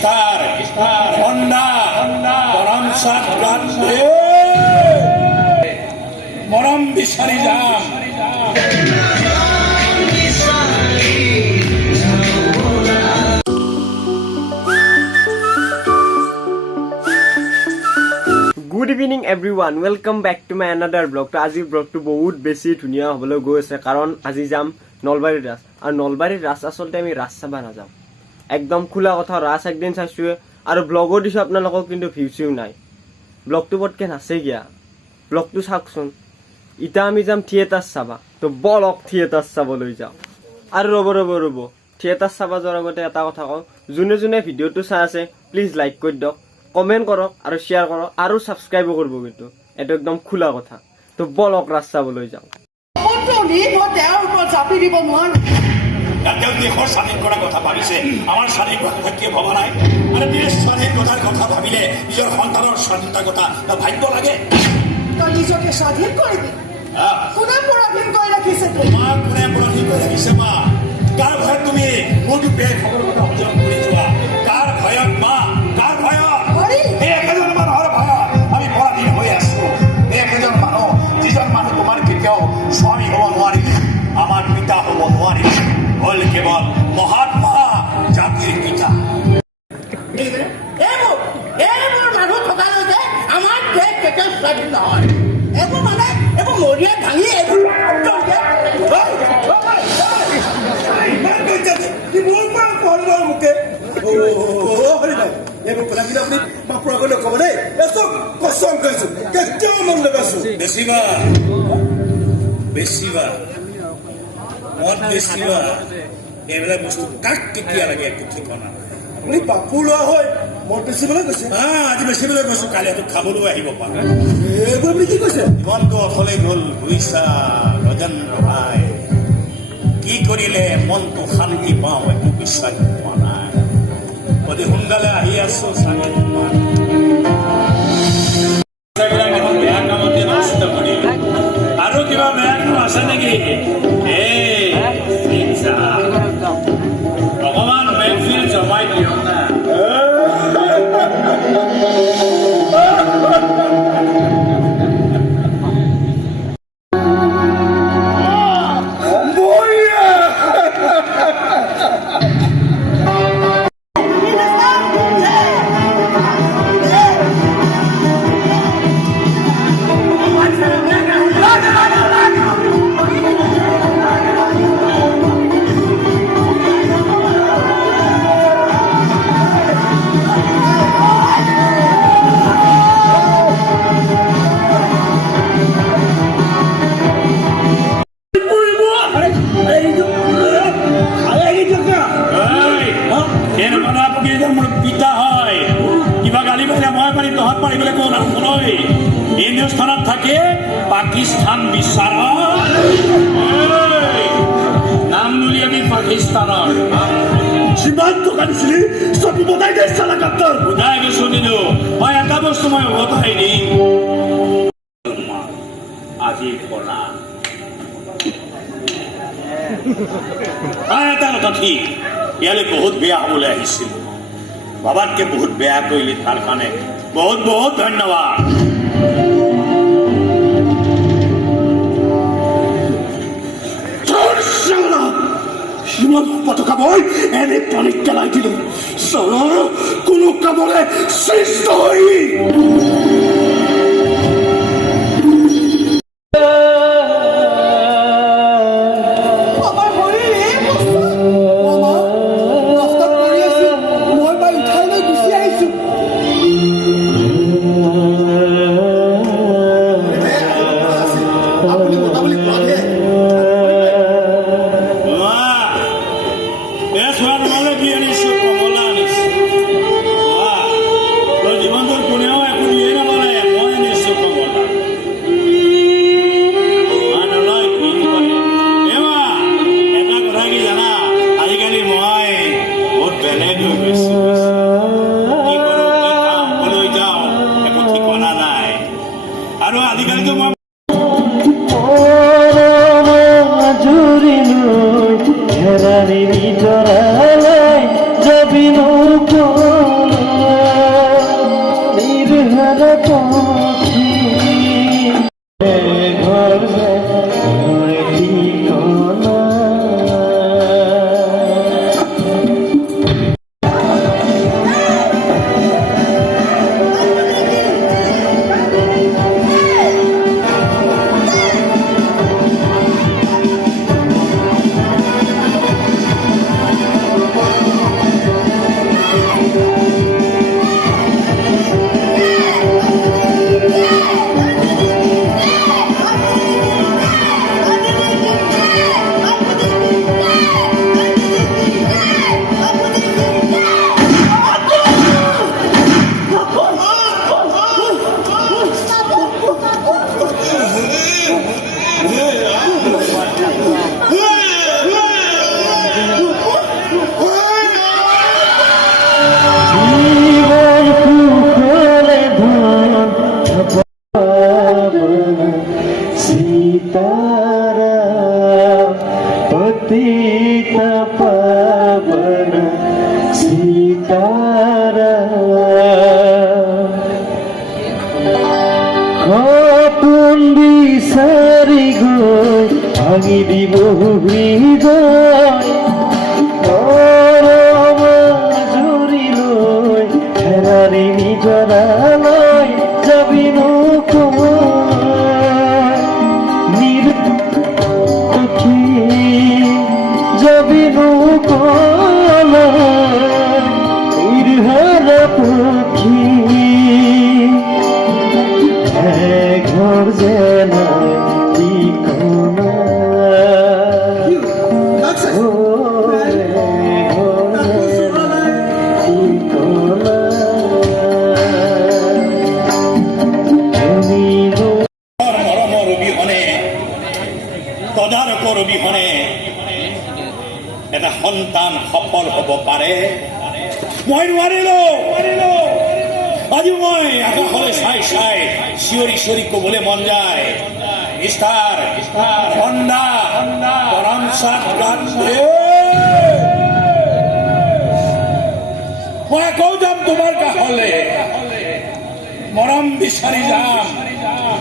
star Honda গৰম সাত মৰম বিচাৰি যাম good evening everyone welcome back to my another blog তো আজিৰ ব্লগটো বহুত বেছি ধুনীয়া হ'বলৈ গৈ আছে কাৰণ আজি যাম নলবাৰীৰ ৰাস আৰু নলবাৰীৰ ৰাস আচলতে আমি ৰাস চাব নাযাওঁ একদম খোলা কথা ৰাস একদিন চাইছোৱে আৰু ব্লগো দিছোঁ আপোনালোকক কিন্তু ভিউচিও নাই ব্লগটো পটকে নাচে গিয়া ব্লগটো চাওকচোন ইটা আমি যাম থিয়েটাৰ চাবা তো বলক থিয়েটাৰ চাবলৈ যাওঁ আৰু ৰ'ব থিয়েটাৰ চাব যোৱাৰ আগতে এটা কথা কওঁ যোনে যোনে ভিডিঅ'টো চাই আছে প্লিজ লাইক কৰি দিয়ক কমেন্ট কৰক আৰু শ্বেয়াৰ কৰক আৰু সাবস্ক্ৰাইবো কৰিব কিন্তু এটা একদম খোলা কথা তো বলক ৰাস চাবলৈ যাওঁ দেশৰ স্বাধীন কৰাৰ কথা ভাবিছে আমাৰ স্বাধীন কথা কিয় ভবা নাই আৰু দেশ স্বাধীন কৰাৰ কথা ভাবিলে নিজৰ সন্তানৰ স্বাধীনতাৰ কথা ভাবিব লাগে তই নিজকে স্বাধীন কৰিবি কোনে পৰাধীন কৰি ৰাখিছে তোমাক কোনে পৰাধীন কৰি ৰাখিছে মা কাৰ ভয়ত তুমি মোৰটো বেগ সকলো কথা অৰ্জন কৰি যোৱা কাৰ ভয়ত মা কাৰ ভয়ত একেজন মানুহৰ ভয়ত আমি পৰাধীন হৈ আছো একেজন মানুহ যিজন মানুহ তোমাৰ কেতিয়াও স্বামী হ'ব নোৱাৰিলে আমাৰ পিতা হ'ব নোৱাৰিলে হ'ল কেৱল মহাত্মা জাতিৰ পিতা এইবোৰ মানুহ থকালৈকে আমাৰ দেশ কেতিয়াও স্বাধীন নহয় এইবোৰ মানে এইবোৰ মৰিয়া ভাঙি এইবোৰ এইবোৰ কথাখিনি আপুনি বাপুৰ আগত নক'ব দেই একদম কচম কৰিছো কেতিয়াও মন লগাইছো বেছিবা মদ বেছিবা এইবিলাক বস্তু কাক কেতিয়া লাগে একো ঠিকনা আপুনি বাপুৰ লোৱা হয় মদ বেচিবলৈ কৈছে আজি বেছিবলৈ গৈছো কালি এইটো খাবলৈও আহিব পাৰো এইবোৰ আপুনি কি কৈছে জীৱনটো অথলে গ'ল বুজিছা ৰজেন্দ্ৰ ভাই কি কৰিলে মনটো শান্তি পাওঁ একো বিশ্বাস পোৱা নাই অতি সোনকালে আহি আছো চাগে বেয়া কামতে নষ্ট কৰিলে আৰু কিবা বেয়া কাম আছে নেকি অকমান মেহফিল জমাই দিয়ক না হিন্দুস্থানত থাকে পাকিস্তান বিচাৰ নাম নুলিয়াবি পাকিস্তানৰ যিমান টকা দিছিলি চব বনাই দে চালা কাপ্তাৰ বুজাই গৈছো নিদো মই এটা বস্তু মই উভতাই দিম আজিৰ পৰা এটা কথা ঠিক ইয়ালৈ বহুত বেয়া হ'বলৈ আহিছিল বাবাতকে বহুত বেয়া কৰিলি তাৰ কাৰণে বহুত বহুত ধন্যবাদ সিমান পতাকা মই এনে পানীত পেলাই দিলো চৰৰ কোনো কামৰে শ্ৰেষ্ঠ হৈ জীবন তোৰ কোনেও এখন দিয়ে না তাৰা সপোন বিচাৰি গৈ ভাঙি দিব হৃদয় জুৰি লৈ হেৰাৰি নিজৰালৈ যাবি নিৰ্পখী যাবি নিৰ্হাৰা পক্ষী ঘৰ যেন ঠিকনা মৰমৰ অবিহনে তদাৰকৰ অবিহনে এটা সন্তান সফল হ'ব পাৰে মই নোৱাৰিলো আজি মই আকাশলৈ চাই চাই চিঞৰি চিঞৰি ক'বলৈ মন যায় মিষ্টাৰ হন্দা পৰমচাঁদ গান্ধী মই আকৌ যাম তোমাৰ কাষলৈ মৰম বিচাৰি যাম